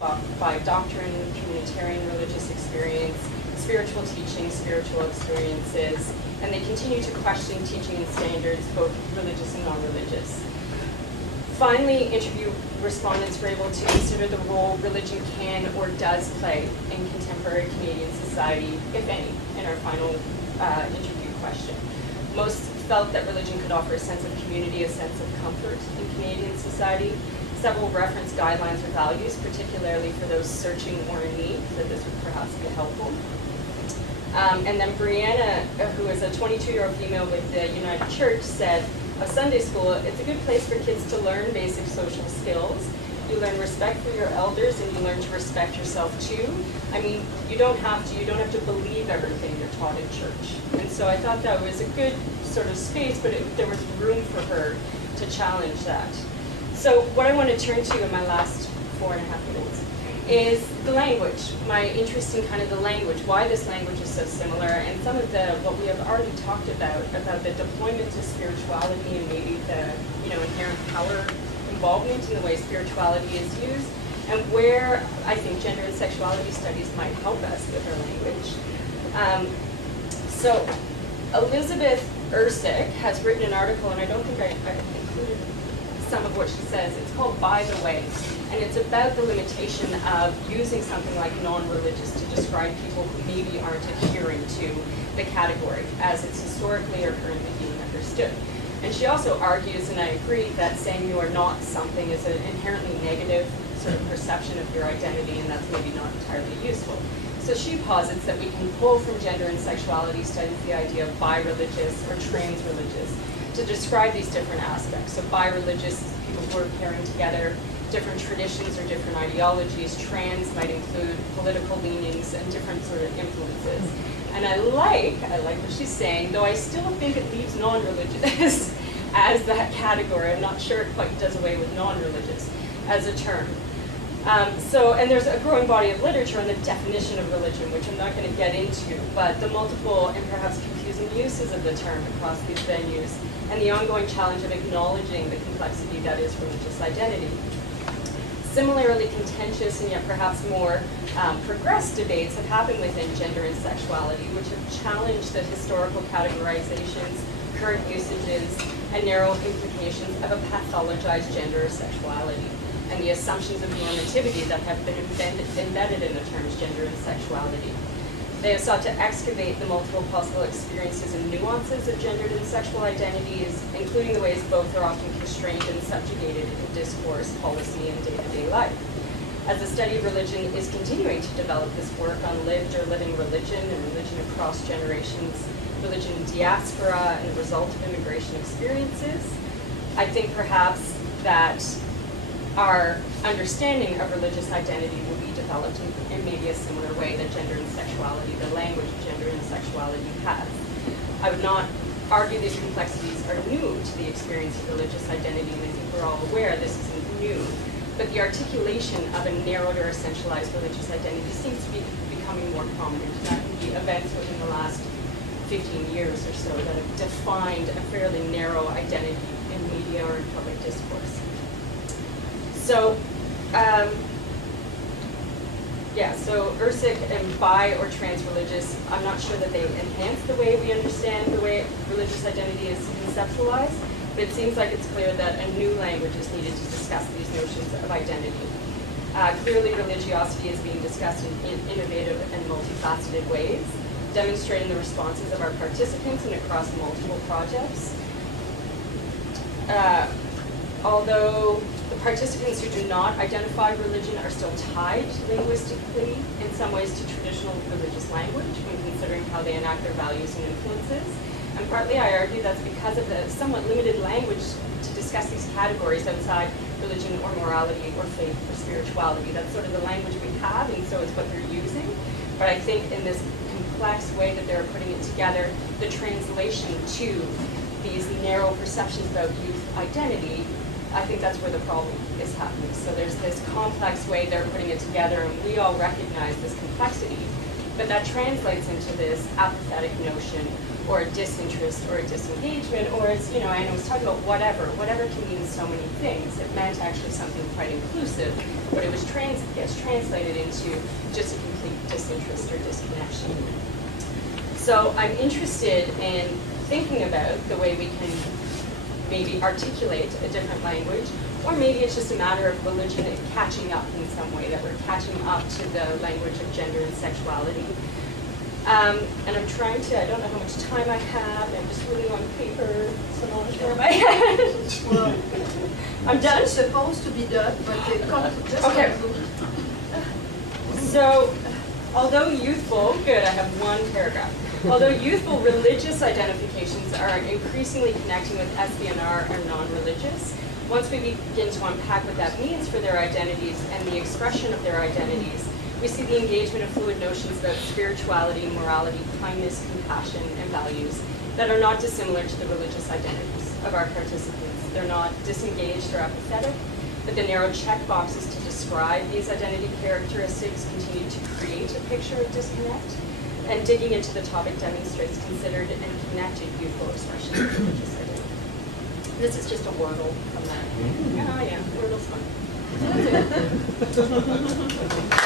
by doctrine, communitarian religious experience, spiritual teaching, spiritual experiences, and they continue to question teaching and standards, both religious and non-religious. Finally, interview respondents were able to consider the role religion can or does play in contemporary Canadian society, if any, in our final interview question. Most felt that religion could offer a sense of community, a sense of comfort in Canadian society. Several reference guidelines or values, particularly for those searching or in need, that this would perhaps be helpful. And then Brianna, who is a 22-year-old female with the United Church, said, of Sunday school, it's a good place for kids to learn basic social skills. You learn respect for your elders and you learn to respect yourself too. I mean, you don't have to believe everything you're taught in church. And so I thought that was a good sort of space, but there was room for her to challenge that. So what I want to turn to in my last 4.5 minutes is the language, my interest in kind of the language, why this language is so similar, and some of what we have already talked about the deployment of spirituality and maybe the inherent power involvement in the way spirituality is used, and where I think gender and sexuality studies might help us with our language. So Elizabeth Ersick has written an article, and I don't think I included some of what she says. It's called By the Way, and it's about the limitation of using something like non-religious to describe people who maybe aren't adhering to the category as it's historically or currently being understood. And she also argues, and I agree, that saying you are not something is an inherently negative sort of perception of your identity, and that's maybe not entirely useful. So she posits that we can pull from gender and sexuality studies the idea of bi-religious or trans-religious to describe these different aspects. So bi-religious, people who are pairing together different traditions or different ideologies. Trans might include political leanings and different sort of influences. And I like what she's saying, though I still think it leaves non-religious as that category. I'm not sure it quite does away with non-religious as a term. And there's a growing body of literature on the definition of religion, which I'm not going to get into, but the multiple and perhaps confusing uses of the term across these venues, and the ongoing challenge of acknowledging the complexity that is religious identity. Similarly contentious and yet perhaps more progressed debates have happened within gender and sexuality, which have challenged the historical categorizations, current usages, and narrow implications of a pathologized gender or sexuality, and the assumptions of normativity that have been embedded in the terms gender and sexuality. They have sought to excavate the multiple possible experiences and nuances of gendered and sexual identities, including the ways both are often constrained and subjugated in discourse, policy, and day-to-day life. As the study of religion is continuing to develop this work on lived or living religion and religion across generations, religion in diaspora, and the result of immigration experiences, I think perhaps that our understanding of religious identity will be developed in maybe a similar way that gender and sexuality, the language of gender and sexuality has. I would not argue these complexities are new to the experience of religious identity, and I think we're all aware this isn't new, but the articulation of a narrowed or essentialized religious identity seems to be becoming more prominent, and that can be events within the last 15 years or so that have defined a fairly narrow identity in media or in public discourse. So, so Ersick and bi or trans-religious, I'm not sure that they enhance the way we understand the way religious identity is conceptualized, but it seems like it's clear that a new language is needed to discuss these notions of identity. Clearly, religiosity is being discussed in innovative and multifaceted ways, demonstrating the responses of our participants and across multiple projects. Although the participants who do not identify religion are still tied linguistically in some ways to traditional religious language when considering how they enact their values and influences. And partly I argue that's because of the somewhat limited language to discuss these categories outside religion or morality or faith or spirituality. That's sort of the language we have, and so it's what they're using. But I think in this complex way that they're putting it together, the translation to these narrow perceptions about youth identity, I think that's where the problem is happening. So there's this complex way they're putting it together, and we all recognize this complexity, But that translates into this apathetic notion, or a disinterest, or a disengagement, or it's, Anna was talking about whatever. Whatever can mean so many things. It meant actually something quite inclusive, but it gets translated into just a complete disinterest or disconnection. So I'm interested in thinking about the way we can maybe articulate a different language, or maybe it's just a matter of religion catching up in some way, that we're catching up to the language of gender and sexuality. And I'm trying to, I don't know how much time I have, and I'm just reading on paper, so I'm not sure in my head. Well, I'm done? It's supposed to be done, but it comes just Okay. So, although youthful, good, I have one paragraph. Although youthful religious identifications are increasingly connecting with SBNR or non-religious, once we begin to unpack what that means for their identities and the expression of their identities, we see the engagement of fluid notions about spirituality, morality, kindness, compassion, and values that are not dissimilar to the religious identities of our participants. They're not disengaged or apathetic, but the narrow check boxes to describe these identity characteristics continue to create a picture of disconnect, and digging into the topic demonstrates considered and connected youthful expression of religious identity. This is just a wordle from that. Yeah, Wordle's fun. That's it.